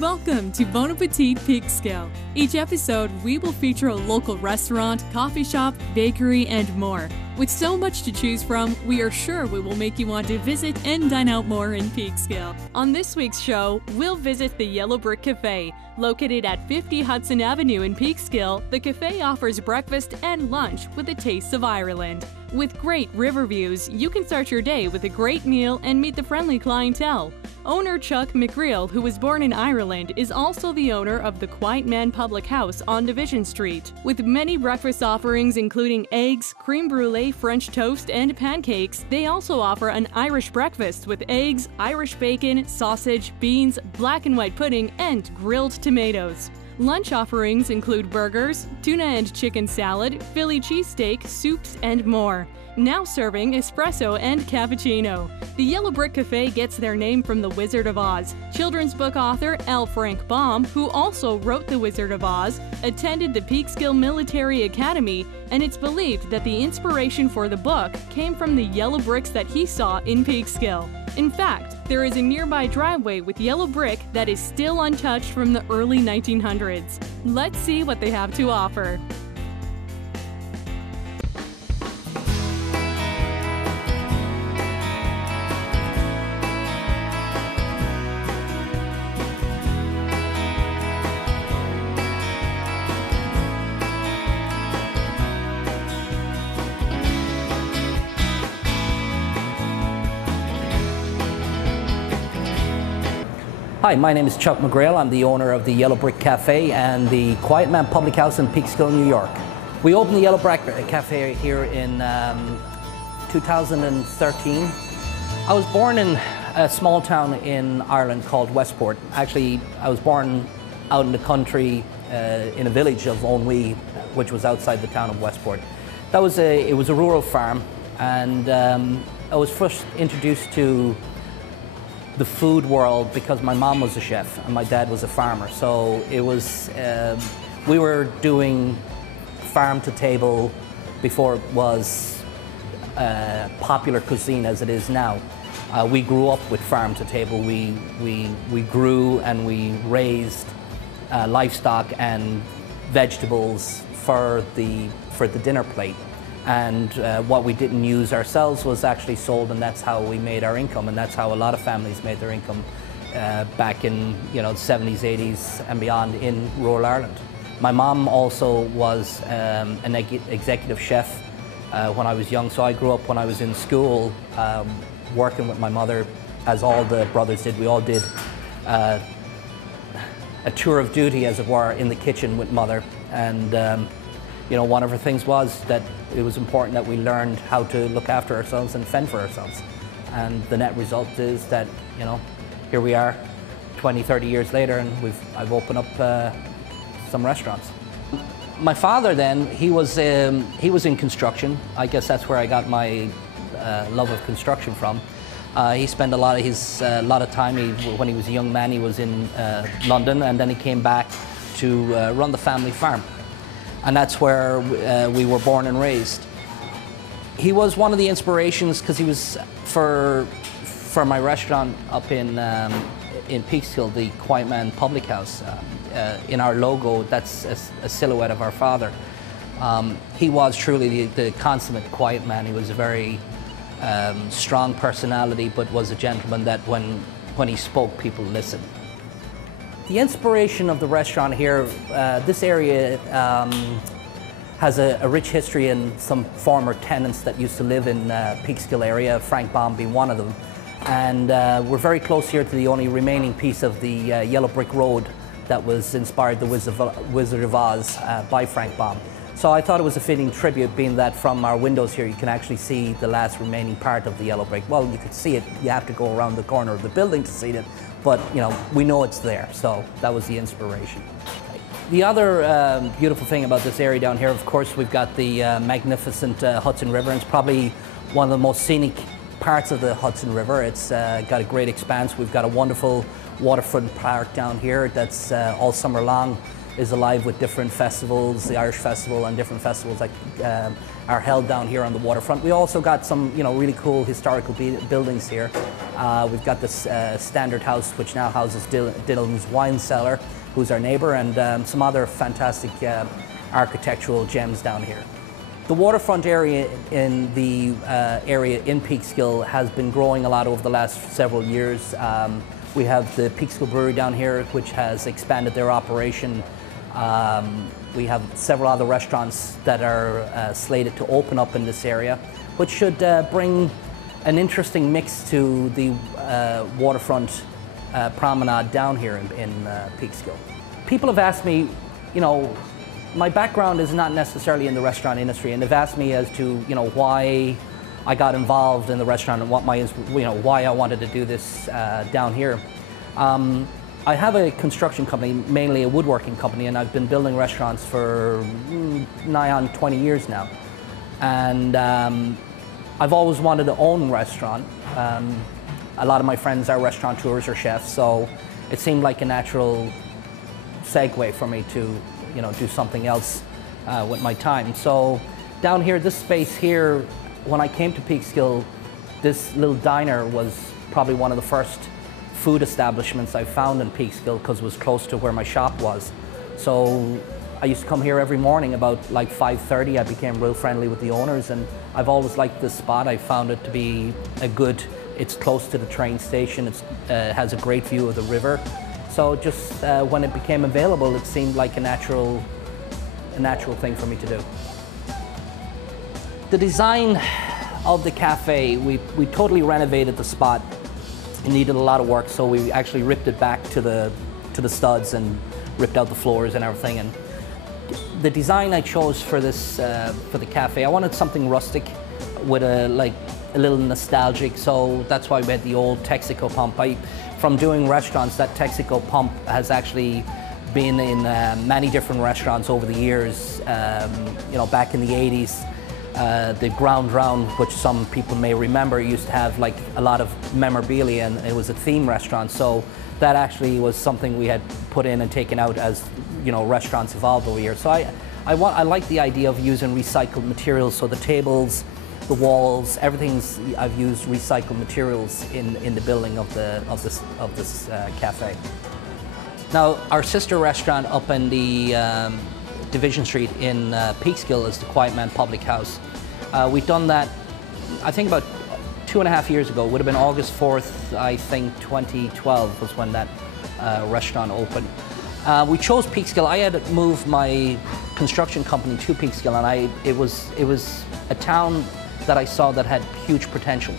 Welcome to Bon Appetit Peekskill. Each episode, we will feature a local restaurant, coffee shop, bakery, and more. With so much to choose from, we are sure we will make you want to visit and dine out more in Peekskill. On this week's show, we'll visit the Yellow Brick Café. Located at 50 Hudson Avenue in Peekskill, the cafe offers breakfast and lunch with a taste of Ireland. With great river views, you can start your day with a great meal and meet the friendly clientele. Owner Chuck McGrail, who was born in Ireland, is also the owner of the Quiet Man Public House on Division Street. With many breakfast offerings including eggs, creme brulee, French toast, and pancakes, they also offer an Irish breakfast with eggs, Irish bacon, sausage, beans, black and white pudding, and grilled tomatoes. Lunch offerings include burgers, tuna and chicken salad, Philly cheesesteak, soups, and more. Now serving espresso and cappuccino. The Yellow Brick Café gets their name from The Wizard of Oz. Children's book author L. Frank Baum, who also wrote The Wizard of Oz, attended the Peekskill Military Academy, and it's believed that the inspiration for the book came from the yellow bricks that he saw in Peekskill. In fact, there is a nearby driveway with yellow brick that is still untouched from the early 1900s. Let's see what they have to offer. Hi, my name is Chuck McGrail. I'm the owner of the Yellow Brick Café and the Quiet Man Public House in Peekskill, New York. We opened the Yellow Brick Café here in 2013. I was born in a small town in Ireland called Westport. Actually, I was born out in the country in a village of Onwee, which was outside the town of Westport. It was a rural farm, and I was first introduced to the food world because my mom was a chef and my dad was a farmer. So it was, we were doing farm to table before it was popular cuisine as it is now. We grew up with farm to table. We grew and we raised livestock and vegetables for the dinner plate. And what we didn't use ourselves was actually sold, and that's how we made our income, and that's how a lot of families made their income back in the 70s, 80s and beyond in rural Ireland. My mom also was an executive chef when I was young, so I grew up when I was in school working with my mother, as all the brothers did. We all did a tour of duty, as it were, in the kitchen with mother. And one of her things was that it was important that we learned how to look after ourselves and fend for ourselves. And the net result is that, here we are 20, 30 years later, and I've opened up some restaurants. My father then, he was in construction. I guess that's where I got my love of construction from. He spent a lot of time, when he was a young man, he was in London, and then he came back to run the family farm. And that's where we were born and raised. He was one of the inspirations because he was, for my restaurant up in Peekskill, the Quiet Man Public House. In our logo, that's a silhouette of our father. He was truly the consummate quiet man. He was a very strong personality, but was a gentleman that when he spoke, people listened. The inspiration of the restaurant here, this area has a rich history and some former tenants that used to live in Peekskill area, Frank Baum being one of them. And we're very close here to the only remaining piece of the Yellow Brick Road that was inspired the Wizard of Oz by Frank Baum. So I thought it was a fitting tribute, being that from our windows here you can actually see the last remaining part of the Yellow Brick. Well, you could see it, you have to go around the corner of the building to see it, but we know it's there, so that was the inspiration. The other beautiful thing about this area down here, of course, we've got the magnificent Hudson River, and it's probably one of the most scenic parts of the Hudson River. It's got a great expanse. We've got a wonderful waterfront park down here that's all summer long is alive with different festivals, the Irish Festival and different festivals that are held down here on the waterfront. We also got some, really cool historical buildings here. We've got this Standard House, which now houses Dylan's Wine Cellar, who's our neighbour, and some other fantastic architectural gems down here. The waterfront area in the area in Peekskill has been growing a lot over the last several years. We have the Peekskill Brewery down here, which has expanded their operation. We have several other restaurants that are slated to open up in this area, which should bring an interesting mix to the waterfront promenade down here in Peekskill. People have asked me, my background is not necessarily in the restaurant industry, and they've asked me as to, why I got involved in the restaurant and what why I wanted to do this down here. I have a construction company, mainly a woodworking company, and I've been building restaurants for nigh on 20 years now. And I've always wanted to own a restaurant. A lot of my friends are restaurateurs or chefs, so it seemed like a natural segue for me to do something else with my time. So down here, this space here, when I came to Peekskill, this little diner was probably one of the first food establishments I found in Peekskill because it was close to where my shop was. So I used to come here every morning about like 5:30. I became real friendly with the owners, and I've always liked this spot. I found it to be it's close to the train station, it has a great view of the river. So just when it became available, it seemed like a natural thing for me to do. The design of the cafe, we totally renovated the spot. It needed a lot of work, so we actually ripped it back to the studs and ripped out the floors and everything. And the design I chose for this for the cafe, I wanted something rustic with a little nostalgic. So that's why we had the old Texaco pump. From doing restaurants, that Texaco pump has actually been in many different restaurants over the years. Back in the 80s. The Ground Round, which some people may remember, used to have a lot of memorabilia, and it was a theme restaurant. So that actually was something we had put in and taken out as restaurants evolved over the years. So I like the idea of using recycled materials. So the tables, the walls, I've used recycled materials in the building of this cafe. Now, our sister restaurant up in the Division Street in Peekskill is the Quiet Man Public House. We've done that, I think, about 2.5 years ago. It would have been August 4th, I think, 2012 was when that restaurant opened. We chose Peekskill. I had moved my construction company to Peekskill, and it was a town that I saw that had huge potential.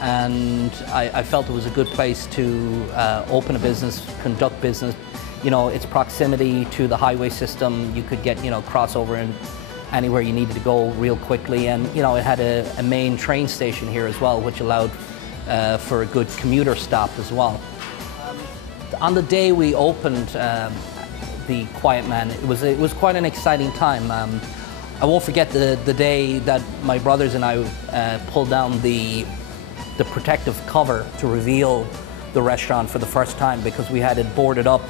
And I felt it was a good place to open a business, conduct business. Its proximity to the highway system, you could get, crossover and anywhere you needed to go real quickly. And, it had a main train station here as well, which allowed for a good commuter stop as well. On the day we opened the Quiet Man, it was quite an exciting time. I won't forget the day that my brothers and I pulled down the protective cover to reveal the restaurant for the first time, because we had it boarded up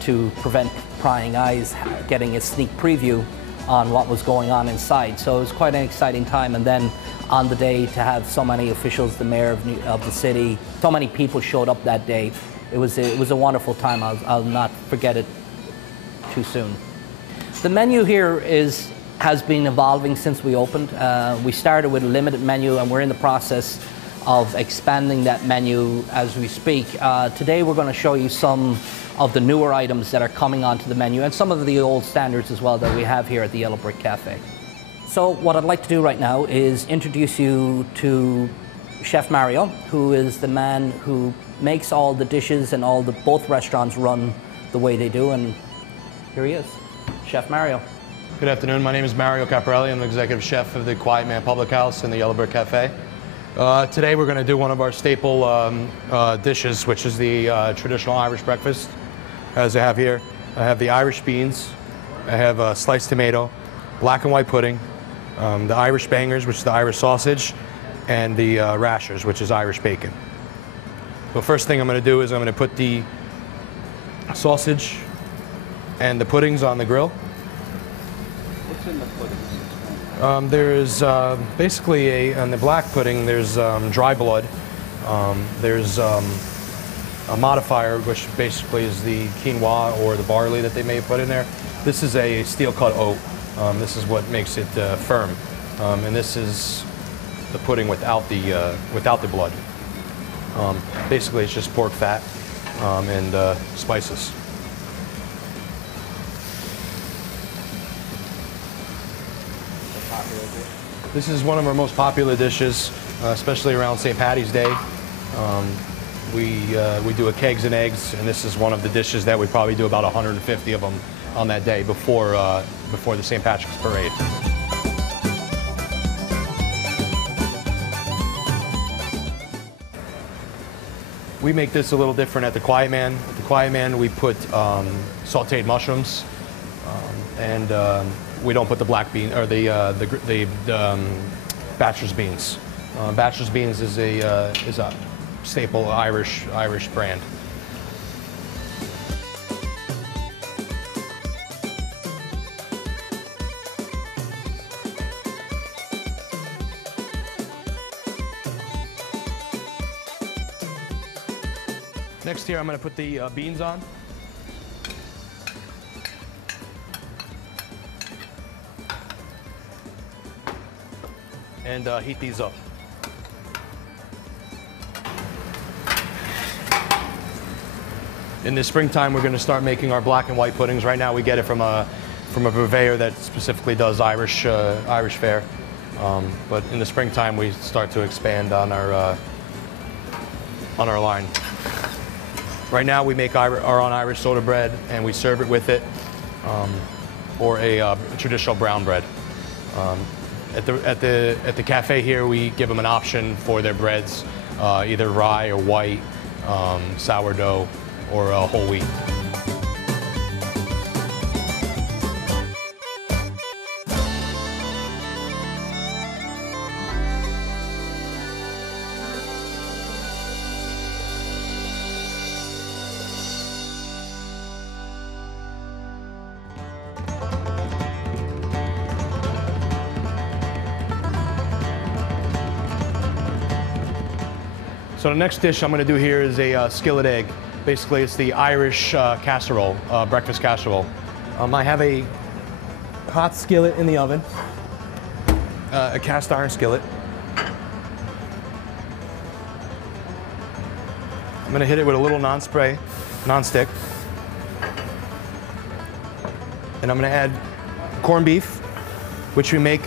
to prevent prying eyes getting a sneak preview on what was going on inside. So it was quite an exciting time. And then on the day, to have so many officials, the mayor of the city, so many people showed up that day. It was a wonderful time. I'll not forget it too soon. The menu here has been evolving since we opened. We started with a limited menu, and we're in the process of expanding that menu as we speak. Today we're going to show you some of the newer items that are coming onto the menu, and some of the old standards as well that we have here at the Yellow Brick Cafe. So what I'd like to do right now is introduce you to Chef Mario, who is the man who makes all the dishes and both restaurants run the way they do. And here he is, Chef Mario. Good afternoon, my name is Mario Caparelli. I'm the executive chef of the Quiet Man Public House and the Yellow Brick Cafe. Today we're going to do one of our staple dishes, which is the traditional Irish breakfast. As I have here, I have the Irish beans, I have sliced tomato, black and white pudding, the Irish bangers, which is the Irish sausage, and the rashers, which is Irish bacon. The first thing I'm going to do is I'm going to put the sausage and the puddings on the grill. What's in the puddings? There's basically on the black pudding, there's dry blood. There's a modifier, which basically is the quinoa or the barley that they may put in there. This is a steel cut oat. This is what makes it firm. And this is the pudding without the blood. Basically, it's just pork fat and spices. This is one of our most popular dishes, especially around St. Patty's Day. We do a kegs and eggs, and this is one of the dishes that we probably do about 150 of them on that day before the St. Patrick's Parade. We make this a little different at the Quiet Man. At the Quiet Man, we put sautéed mushrooms, and we don't put the black bean or the bachelor's beans. Bachelor's beans is a staple Irish brand. Next here, I'm going to put the beans on. And heat these up. In the springtime, we're going to start making our black and white puddings. Right now, we get it from a purveyor that specifically does Irish fare. But in the springtime, we start to expand on our line. Right now, we make our own Irish soda bread, and we serve it with it, or a traditional brown bread. At the cafe here, we give them an option for their breads, either rye or white, sourdough, or whole wheat. So the next dish I'm going to do here is a skillet egg. Basically, it's the Irish casserole, breakfast casserole. I have a hot skillet in the oven, a cast iron skillet. I'm going to hit it with a little non-stick. And I'm going to add corned beef, which we make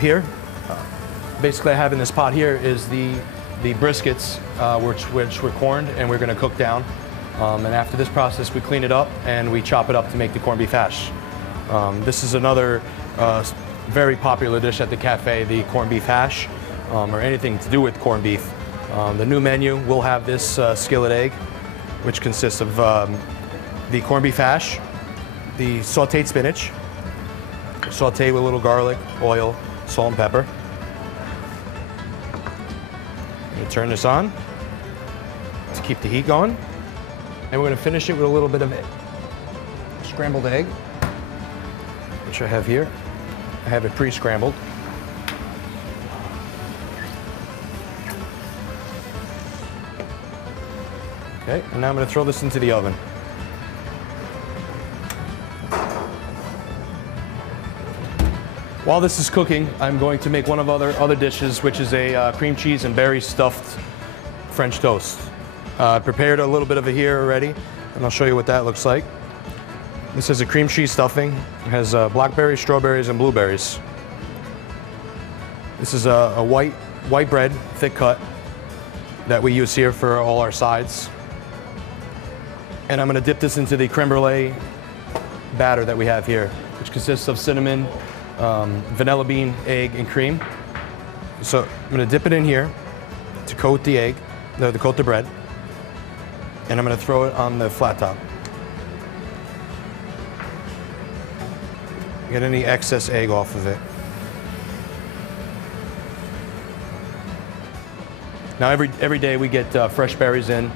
here. Basically, I have in this pot here is the briskets, which were corned, and we're going to cook down. And after this process, we clean it up and we chop it up to make the corned beef hash. This is another very popular dish at the cafe, the corned beef hash, or anything to do with corned beef. The new menu will have this skillet egg, which consists of the corned beef hash, the sautéed spinach, sautéed with a little garlic, oil, salt, and pepper. Turn this on to keep the heat going, and we're going to finish it with a little bit of scrambled egg, which I have here. I have it pre-scrambled. Okay, and now I'm going to throw this into the oven. While this is cooking, I'm going to make one of other dishes, which is a cream cheese and berry stuffed French toast. I prepared a little bit of it here already, and I'll show you what that looks like. This is a cream cheese stuffing. It has blackberries, strawberries, and blueberries. This is a white bread, thick cut, that we use here for all our sides. And I'm going to dip this into the creme brulee batter that we have here, which consists of cinnamon, vanilla bean, egg, and cream. So I'm going to dip it in here to coat the egg, to coat the bread, and I'm going to throw it on the flat top. Get any excess egg off of it. Now every day we get fresh berries in,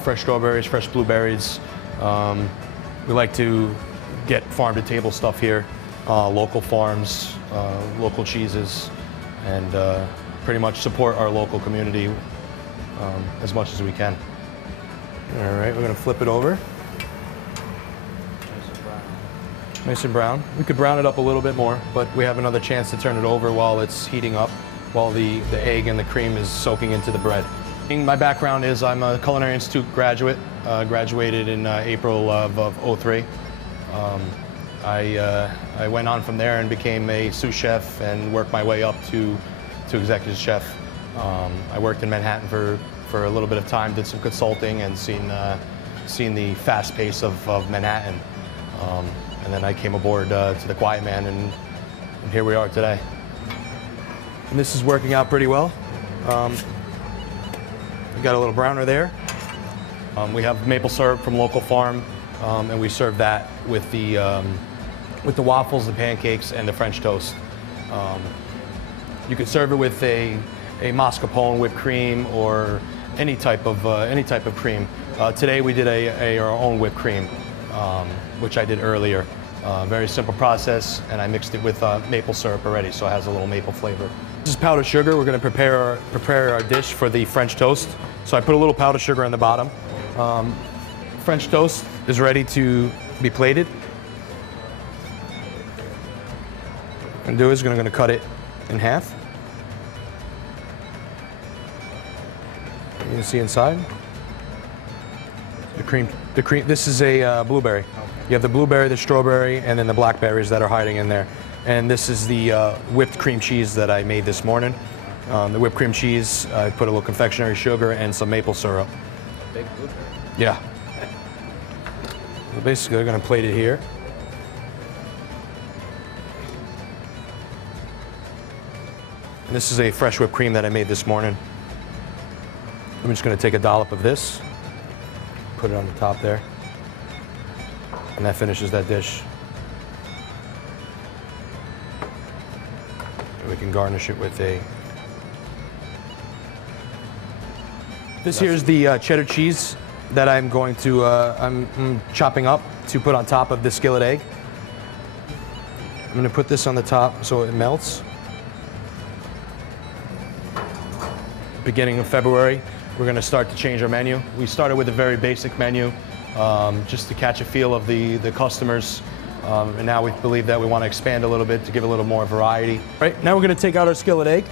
fresh strawberries, fresh blueberries, We like to get farm-to-table stuff here, local farms, local cheeses, and pretty much support our local community as much as we can. All right, we're gonna flip it over. Nice and brown. We could brown it up a little bit more, but we have another chance to turn it over while it's heating up, while the egg and the cream is soaking into the bread. My background is I'm a Culinary Institute graduate, graduated in April of '03. I went on from there and became a sous chef and worked my way up to executive chef. I worked in Manhattan for a little bit of time, did some consulting, and seen the fast pace of Manhattan. And then I came aboard to the Quiet Man, and here we are today. And this is working out pretty well. We got a little browner there. We have maple syrup from local farm, and we serve that with the waffles, the pancakes, and the French toast. You could serve it with a mascarpone whipped cream or any type of cream. Today we did our own whipped cream, which I did earlier. Very simple process, and I mixed it with maple syrup already, so it has a little maple flavor. This is powdered sugar. We're going to prepare our dish for the French toast. So I put a little powdered sugar on the bottom. French toast is ready to be plated. What I'm going to do is going to cut it in half. You can see inside. The cream. This is a blueberry. You have the blueberry, the strawberry, and then the blackberries that are hiding in there. And this is the whipped cream cheese that I made this morning. The whipped cream cheese, I put a little confectionery sugar and some maple syrup. Big blueberry. Yeah. So basically, they're going to plate it here. And this is a fresh whipped cream that I made this morning. I'm just going to take a dollop of this, put it on the top there, and that finishes that dish. And we can garnish it with a... This here is the cheddar cheese that I'm going to, I'm chopping up to put on top of the skillet egg. I'm going to put this on the top so it melts. Beginning of February, we're going to start to change our menu. We started with a very basic menu, just to catch a feel of the customers. And now we believe that we want to expand a little bit to give a little more variety. Right, now we're going to take out our skillet egg.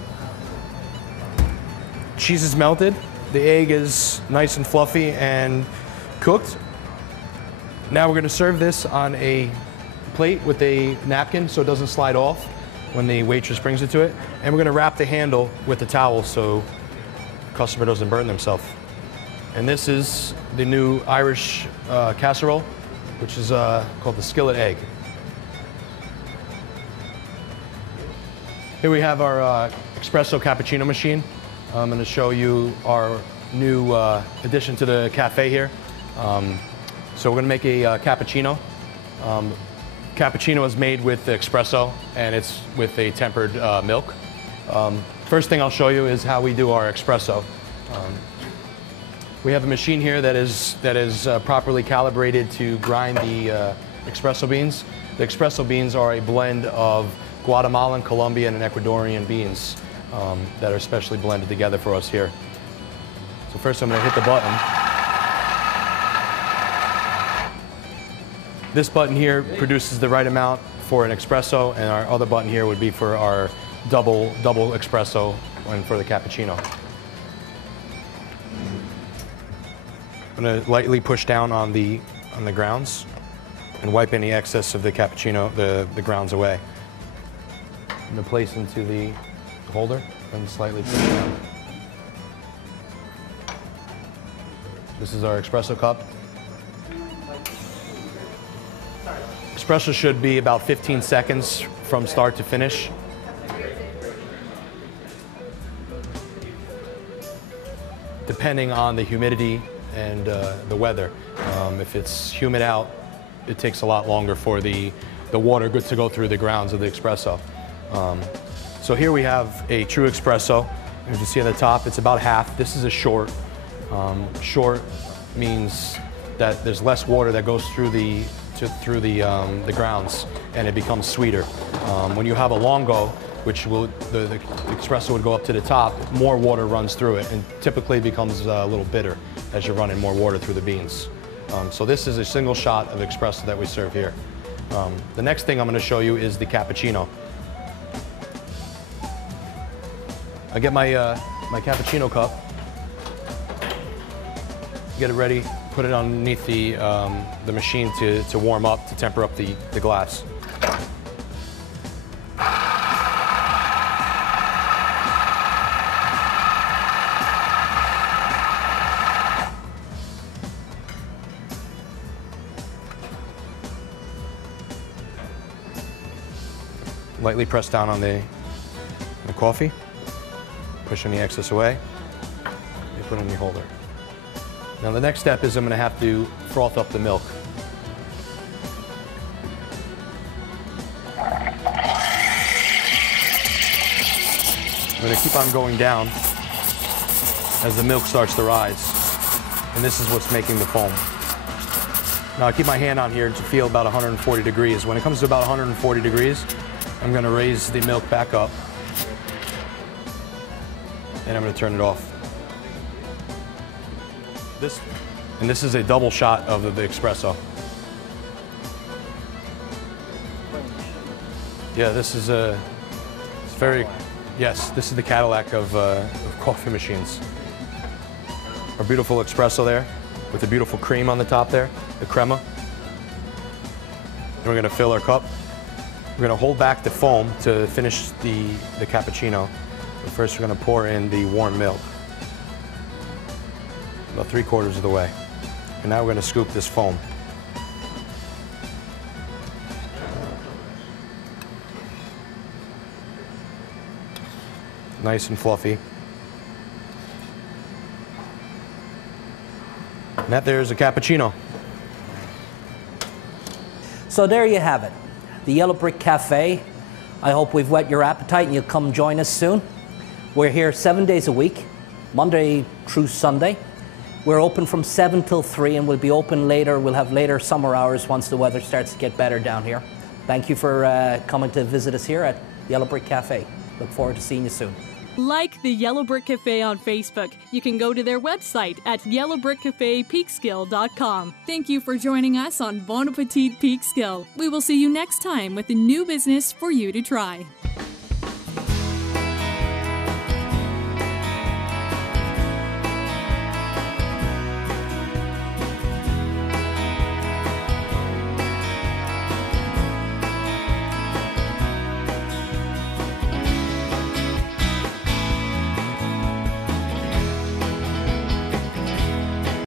Cheese is melted. The egg is nice and fluffy and cooked. Now we're going to serve this on a plate with a napkin so it doesn't slide off when the waitress brings it to it. And we're going to wrap the handle with a towel so the customer doesn't burn themselves. And this is the new Irish casserole, which is called the Skillet Egg. Here we have our Espresso Cappuccino machine. I'm going to show you our new addition to the cafe here. So we're going to make a cappuccino. Cappuccino is made with espresso, and it's with a tempered milk. First thing I'll show you is how we do our espresso. We have a machine here that is properly calibrated to grind the espresso beans. The espresso beans are a blend of Guatemalan, Colombian, and Ecuadorian beans that are specially blended together for us here. So first I'm going to hit the button. This button here produces the right amount for an espresso, and our other button here would be for our double espresso and for the cappuccino. I'm going to lightly push down on the grounds and wipe any excess of the cappuccino, the grounds away. I'm going to place into the holder and slightly push down. This is our espresso cup. Espresso should be about 15 seconds from start to finish. Depending on the humidity and the weather. If it's humid out, it takes a lot longer for the water to go through the grounds of the espresso. So here we have a true espresso. As you see on the top, it's about half. This is a short. Short means that there's less water that goes through the grounds, and it becomes sweeter. When you have a longo, which will the espresso would go up to the top, more water runs through it, and typically becomes a little bitter as you're running more water through the beans. So this is a single shot of espresso that we serve here. The next thing I'm going to show you is the cappuccino. I get my my cappuccino cup, get it ready, put it underneath the machine to warm up, to temper up the glass. Lightly press down on the coffee, pushing the excess away, and put it in the holder. Now the next step is I'm going to have to froth up the milk. I'm going to keep on going down as the milk starts to rise, and this is what's making the foam. Now I keep my hand on here to feel about 140 degrees. When it comes to about 140 degrees, I'm going to raise the milk back up, and I'm going to turn it off. This is a double shot of the espresso. Yeah, this is yes, this is the Cadillac of coffee machines. Our beautiful espresso there, with the beautiful cream on the top there, the crema. And we're going to fill our cup. We're going to hold back the foam to finish the cappuccino. But first we're going to pour in the warm milk. About 3/4 of the way. And now we're going to scoop this foam. Nice and fluffy. And that there's a cappuccino. So there you have it, the Yellow Brick Cafe. I hope we've whet your appetite and you'll come join us soon. We're here 7 days a week, Monday through Sunday. We're open from 7 till 3, and we'll be open later. We'll have later summer hours once the weather starts to get better down here. Thank you for coming to visit us here at Yellow Brick Cafe. Look forward to seeing you soon. Like the Yellow Brick Cafe on Facebook. You can go to their website at yellowbrickcafepeekskill.com. Thank you for joining us on Bon Appetit Peekskill. We will see you next time with a new business for you to try.